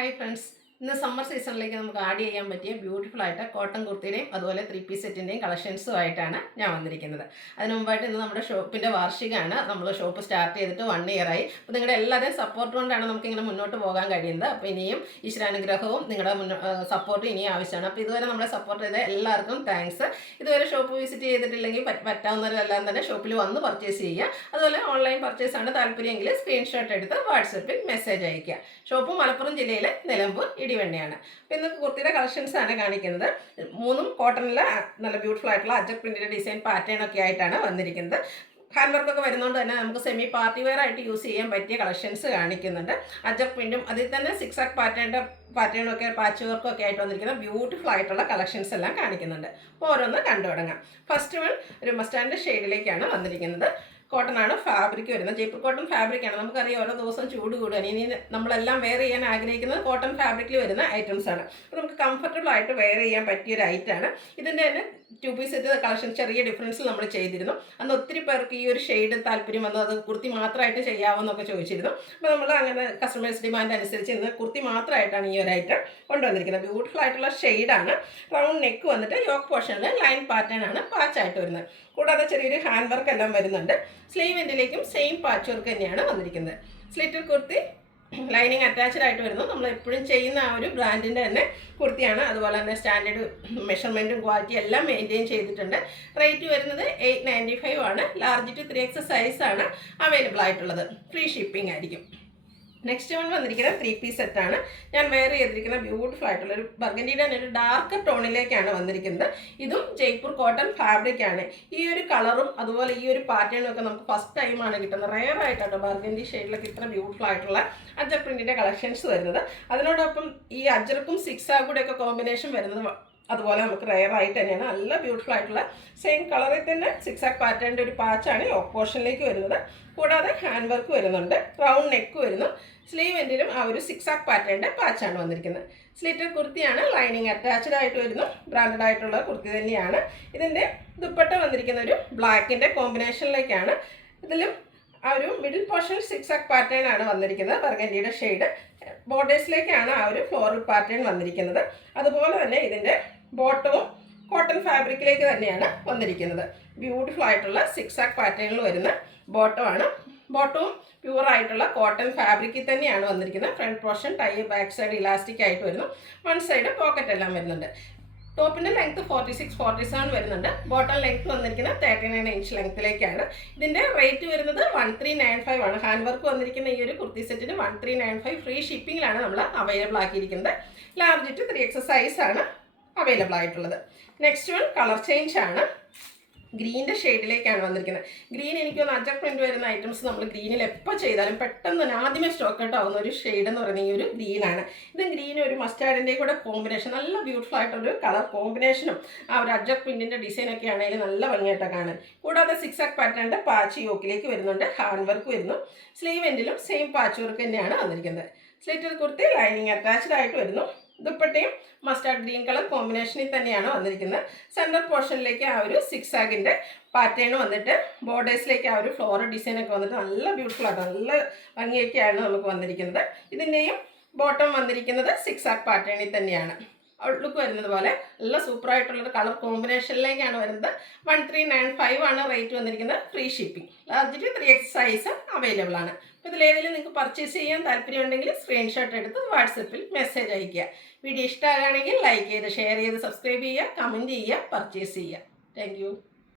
Hi friends, ഇന്ന് summer സീസണിലേക്ക് നമുക്ക് add ചെയ്യാൻ പറ്റിയ ബ്യൂട്ടിഫുൾ ആയിട്ട് കോട്ടൺ കുർത്തിയുടെയും അതുപോലെ 3 പീസ് സെറ്റിൻ്റെയും കളക്ഷൻസും ആയിട്ടാണ് ഞാൻ വന്നിരിക്കുന്നത്. അതിന് മുമ്പായിട്ട് ഇന്ന് നമ്മുടെ ഷോപ്പിൻ്റെ വാർഷികമാണ്. നമ്മൾ ഷോപ്പ് സ്റ്റാർട്ട് ചെയ്തിട്ട് 1 ഇയർ ആയി. അപ്പോൾ നിങ്ങളുടെ എല്ലാവരുടെയും സപ്പോർട്ട് കൊണ്ടാണ് നമുക്കിങ്ങനെ മുന്നോട്ട് പോകാൻ കഴിയുന്നത്. അപ്പോൾ ഇനിയും ഈശ്വരാനുഗ്രഹവും നിങ്ങളുടെ സപ്പോർട്ടും ഇനിയും ആവശ്യമാണ്. അപ്പോൾ ഇതുവരെ നമ്മളെ സപ്പോർട്ട് ചെയ്ത എല്ലാവർക്കും താങ്ക്സ്. ഇതുവരെ ഷോപ്പ് വിസിറ്റ് ചെയ്തിട്ടില്ലെങ്കിൽ പറ്റാവുന്നവരെല്ലാം തന്നെ ഷോപ്പിൽ വന്ന് പർച്ചേസ് ചെയ്യുക. അതുപോലെ ഓൺലൈൻ പർച്ചേസാണ് താല്പര്യമെങ്കിൽ സ്ക്രീൻഷോട്ട് എടുത്ത് വാട്സപ്പിൽ മെസ്സേജ് അയയ്ക്കുക. ഷോപ്പ് മലപ്പുറം ജില്ലയിലെ നിലമ്പൂർ ഇടിവെണ്ണയാണ്. അപ്പോൾ ഇന്ന് കുർത്തിയുടെ കളക്ഷൻസ് ആണ് കാണിക്കുന്നത്. 3ഉം കോട്ടണിലെ നല്ല ബ്യൂട്ടിഫുൾ ആയിട്ടുള്ള അജക് പ്രിന്റിന്റെ ഡിസൈൻ പാറ്റേൺ ഒക്കെ ആയിട്ടാണ് വന്നിരിക്കുന്നത്. ഹാൻഡ് വർക്കൊക്കെ വരുന്നതുകൊണ്ട് തന്നെ നമുക്ക് സെമി പാർട്ടി വെയർ ആയിട്ട് യൂസ് ചെയ്യാൻ പറ്റിയ കളക്ഷൻസ് കാണിക്കുന്നുണ്ട്. അജക് പ്രിന്റും അതിൽ തന്നെ സിക്സാക് പാറ്റേണൊക്കെ പാച്ച് വർക്കും ഒക്കെ ആയിട്ട് വന്നിരിക്കുന്ന ബ്യൂട്ടിഫുൾ ആയിട്ടുള്ള കളക്ഷൻസ് എല്ലാം കാണിക്കുന്നുണ്ട്. അപ്പോൾ ഓരോന്ന് കണ്ടു തുടങ്ങാം. ഫസ്റ്റ് വൺ ഒരു മസ്റ്റാൻഡ് ഷെയ്ഡിലേക്കാണ് വന്നിരിക്കുന്നത്. കോട്ടൺ ആണ് ഫാബ്രിക് വരുന്നത്. ജയ്പൂർ കോട്ടൺ ഫാബ്രിക്കാണ്. നമുക്കറിയാം ഓരോ ദിവസം ചൂട് കൂടുകയാണ്. ഇനി നമ്മളെല്ലാം വെയർ ചെയ്യാൻ ആഗ്രഹിക്കുന്നത് കോട്ടൺ ഫാബ്രിക്കിൽ വരുന്ന ഐറ്റംസ് ആണ്. അപ്പോൾ നമുക്ക് കംഫർട്ടബിൾ ആയിട്ട് വെയർ ചെയ്യാൻ പറ്റിയൊരു ഐറ്റമാണ്. ഇതിൻ്റെ തന്നെ 2 പീസ് സെറ്റ് കളക്ഷൻ ചെറിയ ഡിഫറൻസിൽ നമ്മൾ ചെയ്തിരുന്നു. അന്ന് ഒത്തിരി പേർക്ക് ഈ ഒരു ഷെയ്ഡ് താല്പര്യം വന്നു. അത് കുർത്തി മാത്രമായിട്ട് ചെയ്യാമെന്നൊക്കെ ചോദിച്ചിരുന്നു. അപ്പോൾ നമ്മൾ അങ്ങനെ കസ്റ്റമേഴ്സ് ഡിമാൻഡ് അനുസരിച്ച് ഇന്ന് കുർത്തി മാത്രമായിട്ടാണ് ഈ ഒരു ഐറ്റം കൊണ്ടുവന്നിരിക്കുന്നത്. ബ്യൂട്ടിഫുൾ ആയിട്ടുള്ള ഷെയ്ഡാണ്. റൗണ്ട് നെക്ക് വന്നിട്ട് യോക്ക് പോർഷനിൽ ലൈൻ പാറ്റേൺ ആണ് പാച്ചായിട്ട് വരുന്നത്. കൂടാതെ ചെറിയൊരു ഹാൻഡ് വർക്ക് എല്ലാം വരുന്നുണ്ട്. സ്ലീവ് എൻഡിലേക്കും സെയിം പാച്ച് വർക്ക് തന്നെയാണ് വന്നിരിക്കുന്നത്. സ്ലിറ്റഡ് കുർത്തി ലൈനിങ് അറ്റാച്ച്ഡ് ആയിട്ട് വരുന്നു. നമ്മൾ എപ്പോഴും ചെയ്യുന്ന ആ ഒരു ബ്രാൻഡിൻ്റെ തന്നെ കുർത്തിയാണ്. അതുപോലെ തന്നെ സ്റ്റാൻഡേർഡ് മെഷർമെൻറ്റും ക്വാളിറ്റി എല്ലാം മെയിൻറ്റെയിൻ ചെയ്തിട്ടുണ്ട്. റേറ്റ് വരുന്നത് 895 ആണ്. ലാർജ് ടു 3X സൈസാണ് അവൈലബിൾ ആയിട്ടുള്ളത്. ഫ്രീ ഷിപ്പിംഗ് ആയിരിക്കും. നെക്സ്റ്റ് വൺ വന്നിരിക്കുന്നത് 3 പീസ് സെറ്റാണ്. ഞാൻ വെയർ ചെയ്തിരിക്കുന്ന ബ്യൂട്ടിഫുൾ ആയിട്ടുള്ള ഒരു ബർഗൻഡിയുടെ തന്നെ ഒരു ഡാർക്ക് ടോണിലേക്കാണ് വന്നിരിക്കുന്നത്. ഇതും ജയ്പൂർ കോട്ടൺ ഫാബ്രിക്കാണ്. ഈ ഒരു കളറും അതുപോലെ ഈ ഒരു പാറ്റേണും ഒക്കെ നമുക്ക് ഫസ്റ്റ് ടൈമാണ് കിട്ടുന്നത്. റെയർ ആയിട്ടാണ് ബർഗൻഡി ഷെയ്ഡിലൊക്കെ ഇത്ര ബ്യൂട്ടിഫുൾ ആയിട്ടുള്ള അജക് പ്രിന്റിൻ്റെ കളക്ഷൻസ് വരുന്നത്. അതിനോടൊപ്പം ഈ അജർക്കും സിക്സാഗുടെ ഒക്കെ കോമ്പിനേഷൻ വരുന്നത് അതുപോലെ നമുക്ക് റെയർ ആയിട്ട് തന്നെയാണ്. നല്ല ബ്യൂട്ടിഫുൾ ആയിട്ടുള്ള സെയിം കളറിൽ തന്നെ സിക്സാക് പാറ്റേണിൻ്റെ ഒരു പാച്ചാണ് യോക്ക് പോർഷനിലേക്ക് വരുന്നത്. കൂടാതെ ഹാൻഡ് വർക്ക് വരുന്നുണ്ട്. റൗണ്ട് നെക്ക് വരുന്നു. സ്ലീവ് എൻഡിലും ആ ഒരു സിക്സാക് പാറ്റേണിൻ്റെ പാച്ചാണ് വന്നിരിക്കുന്നത്. സ്ലിറ്റഡ് കുർത്തിയാണ്. ലൈനിങ് അറ്റാച്ച്ഡ് ആയിട്ട് വരുന്നു. ബ്രാൻഡഡ് ആയിട്ടുള്ള കുർത്തി തന്നെയാണ്. ഇതിൻ്റെ ദുപ്പട്ട വന്നിരിക്കുന്ന ഒരു ബ്ലാക്കിൻ്റെ കോമ്പിനേഷനിലേക്കാണ്. ഇതിലും ആ ഒരു മിഡിൽ പോർഷൻ സിക്സാക് പാറ്റേൺ ആണ് വന്നിരിക്കുന്നത്. ബർഗൻഡിയുടെ ഷെയ്ഡ് ബോർഡേഴ്സിലേക്കാണ് ആ ഒരു ഫ്ലോറൽ പാറ്റേൺ വന്നിരിക്കുന്നത്. അതുപോലെ തന്നെ ഇതിൻ്റെ ബോട്ടവും കോട്ടൺ ഫാബ്രിക്കിലേക്ക് തന്നെയാണ് വന്നിരിക്കുന്നത്. ബ്യൂട്ടിഫുൾ ആയിട്ടുള്ള സിക്സാക് പാറ്റേണിൽ വരുന്ന ബോട്ടമാണ്. ബോട്ടവും പ്യൂർ ആയിട്ടുള്ള കോട്ടൺ ഫാബ്രിക്കിൽ തന്നെയാണ് വന്നിരിക്കുന്നത്. Front portion tie, back side elastic ആയിട്ട് വരുന്നു. വൺ സൈഡ് പോക്കറ്റ് എല്ലാം വരുന്നുണ്ട്. ടോപ്പിൻ്റെ ലെങ്ത്ത് 46-47 വരുന്നുണ്ട്. ബോട്ടം ലെങ്ത്ത് വന്നിരിക്കുന്നത് 39 ഇഞ്ച് ലെങ്ത്തിലേക്കാണ്. ഇതിൻ്റെ റേറ്റ് വരുന്നത് 1395 ആണ്. ഹാൻഡ് വർക്ക് വന്നിരിക്കുന്ന ഈ ഒരു കുർത്തി സെറ്റിന് 1395 ഫ്രീ ഷിപ്പിങ്ങിലാണ് നമ്മൾ അവൈലബിൾ ആക്കിയിരിക്കുന്നത്. ലാർജ് ടു 3X സൈസാണ് അവൈലബിൾ ആയിട്ടുള്ളത്. നെക്സ്റ്റ് വൺ കളർ ചേഞ്ച് ആണ്. ഗ്രീൻ്റെ ഷെയ്ഡിലേക്കാണ് വന്നിരിക്കുന്നത്. ഗ്രീൻ എനിക്ക് തോന്നുന്നു അജക് പ്രിന്റ് വരുന്ന ഐറ്റംസ് നമ്മൾ ഗ്രീനിൽ എപ്പോൾ ചെയ്താലും പെട്ടെന്ന് തന്നെ ആദ്യമേ സ്റ്റോക്ക് ഔട്ട് ആവുന്ന ഒരു ഷെയ്ഡ് എന്ന് പറയുന്നത് ഈ ഒരു ഗ്രീനാണ്. ഇത് ഗ്രീനും ഒരു മസ്റ്റാർഡിൻ്റെ കൂടെ കോമ്പിനേഷൻ നല്ല ബ്യൂട്ടിഫുൾ ആയിട്ടൊരു കളർ കോമ്പിനേഷനും ആ ഒരു അജക് പ്രിന്റിൻ്റെ ഡിസൈനൊക്കെ ആണെങ്കിലും നല്ല ഭംഗിയായിട്ടാണ് കാണാൻ. കൂടാതെ സിക്സാക് പാറ്റേണിൻ്റെ പാച്ച് യോക്കിലേക്ക് വരുന്നുണ്ട്. ഹാൻഡ് വർക്ക് വരുന്നു. സ്ലീവ് എൻഡിലും സെയിം പാച്ച് വർക്ക് തന്നെയാണ് വന്നിരിക്കുന്നത്. സ്ലിറ്റഡ് കുർത്തി ലൈനിങ് അറ്റാച്ച്ഡ് ആയിട്ട് വരുന്നു. ദുപ്പട്ടയും മസ്റ്റാർഡ് ഗ്രീൻ കളർ കോമ്പിനേഷനിൽ തന്നെയാണ് വന്നിരിക്കുന്നത്. സെൻറ്റർ പോർഷനിലേക്ക് ആ ഒരു സിക്സാഗിൻ്റെ പാറ്റേൺ വന്നിട്ട് ബോർഡേഴ്സിലേക്ക് ആ ഒരു ഫ്ലോറൽ ഡിസൈനൊക്കെ വന്നിട്ട് നല്ല ബ്യൂട്ടിഫുൾ ആയിട്ട് നല്ല ഭംഗിയൊക്കെയാണ് നമുക്ക് വന്നിരിക്കുന്നത്. ഇതിൻ്റെയും ബോട്ടം വന്നിരിക്കുന്നത് സിക്സാക് പാറ്റേണിൽ തന്നെയാണ്. ഔട്ട്ലുക്ക് വരുന്നത് പോലെ നല്ല സൂപ്പറായിട്ടുള്ളൊരു കളർ കോമ്പിനേഷനിലേക്കാണ് വരുന്നത്. 1395 ആണ് റേറ്റ് വന്നിരിക്കുന്നത്. Free shipping. Large to 3X size available ആണ്. അപ്പോൾ ഇതിലേതെങ്കിലും നിങ്ങൾക്ക് പർച്ചേസ് ചെയ്യാൻ താല്പര്യമുണ്ടെങ്കിൽ സ്ക്രീൻഷോട്ട് എടുത്ത് വാട്സപ്പിൽ മെസ്സേജ് അയയ്ക്കുക. വീഡിയോ ഇഷ്ടമാകുകയാണെങ്കിൽ ലൈക്ക് ചെയ്ത് ഷെയർ ചെയ്ത് സബ്സ്ക്രൈബ് ചെയ്യുക, കമൻറ്റ് ചെയ്യുക, പർച്ചേസ് ചെയ്യുക. താങ്ക്